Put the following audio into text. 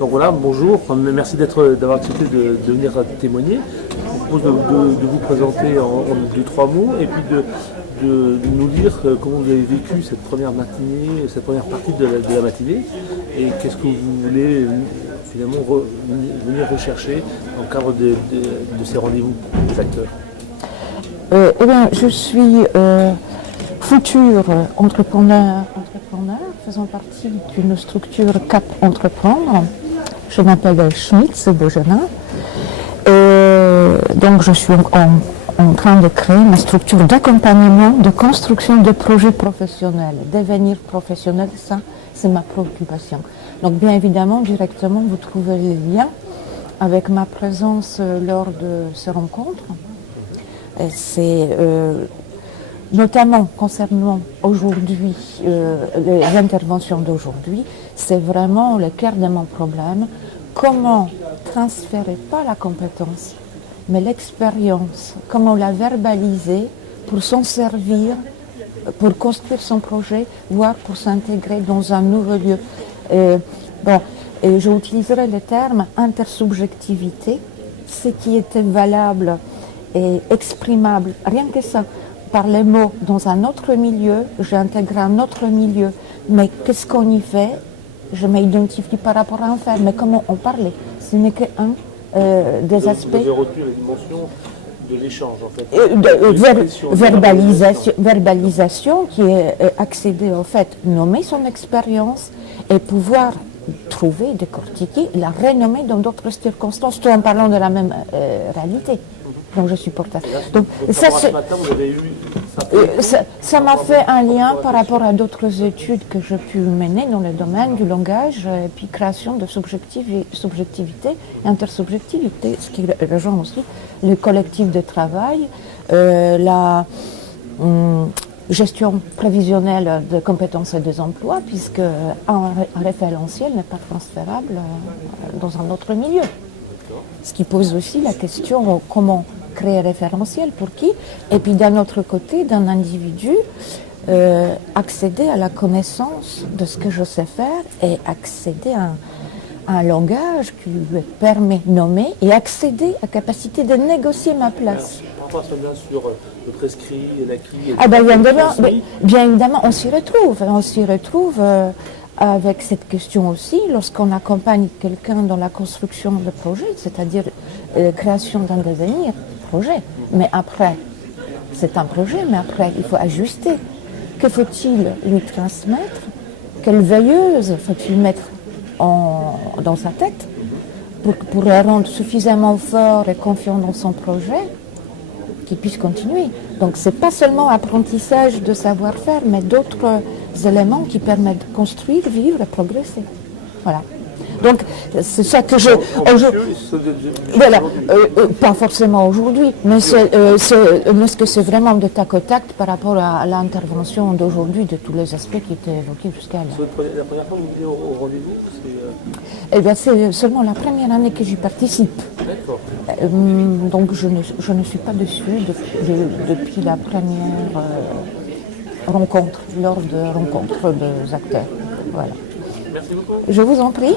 Donc voilà, bonjour, merci d'avoir accepté de venir témoigner. Je vous propose de vous présenter en 2-3 mots et puis de nous dire comment vous avez vécu cette première matinée, cette première partie de la matinée et qu'est-ce que vous voulez finalement venir rechercher dans le cadre de ces rendez-vous des acteurs. Eh bien, je suis futur entrepreneur faisant partie d'une structure Cap Entreprendre. Je m'appelle Schmitz Bojana et donc je suis en train de créer ma structure d'accompagnement, de construction de projets professionnels, devenir professionnel, ça c'est ma préoccupation. Donc bien évidemment, directement, vous trouvez les liens avec ma présence lors de ces rencontres. C'est notamment concernant aujourd'hui, les interventions d'aujourd'hui, c'est vraiment le cœur de mon problème. Comment transférer pas la compétence, mais l'expérience, comment la verbaliser pour s'en servir, pour construire son projet, voire pour s'intégrer dans un nouveau lieu. Et j'utiliserai le terme intersubjectivité, ce qui était valable et exprimable, rien que ça, par les mots dans un autre milieu, j'ai intégré un autre milieu, mais qu'est-ce qu'on y fait? Je m'identifie par rapport à un faire, mais comment en parler? Ce n'est qu'un des aspects. Vous avez retenu la dimension de l'échange en fait. Verbalisation qui est accéder au fait, nommer son expérience et pouvoir trouver, décortiquer, la renommer dans d'autres circonstances, tout en parlant de la même réalité. Donc je suis porteur. Donc ça m'a fait un lien par rapport à d'autres études que j'ai pu mener dans le domaine du langage et puis création de subjectivité et intersubjectivité, ce qui rejoint aussi le collectif de travail, la gestion prévisionnelle de compétences et des emplois, puisque un référentiel n'est pas transférable dans un autre milieu. Ce qui pose aussi la question comment créer référentiel pour qui, et puis d'un autre côté, d'un individu, accéder à la connaissance de ce que je sais faire et accéder à un langage qui lui permet de nommer et accéder à la capacité de négocier ma place. Parfois, ça vient sur le prescrit et l'acquis. Ah bien évidemment, on s'y retrouve. Avec cette question aussi, lorsqu'on accompagne quelqu'un dans la construction de projet, c'est-à-dire création d'un devenir, projet. Mais après, c'est un projet, mais après, il faut ajuster. Que faut-il lui transmettre? Quelle veilleuse faut-il mettre dans sa tête pour le rendre suffisamment fort et confiant dans son projet qu'il puisse continuer? Donc, ce n'est pas seulement apprentissage de savoir-faire, mais d'autres éléments qui permettent de construire, vivre et progresser. Voilà. Donc, c'est ça que je... Voilà, pas forcément aujourd'hui, mais est-ce que c'est vraiment de tac au tac par rapport à l'intervention d'aujourd'hui, de tous les aspects qui étaient évoqués jusqu'à là. La première fois que vous venez au rendez-vous, Eh bien, c'est seulement la première année que j'y participe. D'accord. Donc, je ne suis pas dessus depuis la première rencontre, lors de rencontres des acteurs. Voilà. Merci beaucoup. Je vous en prie.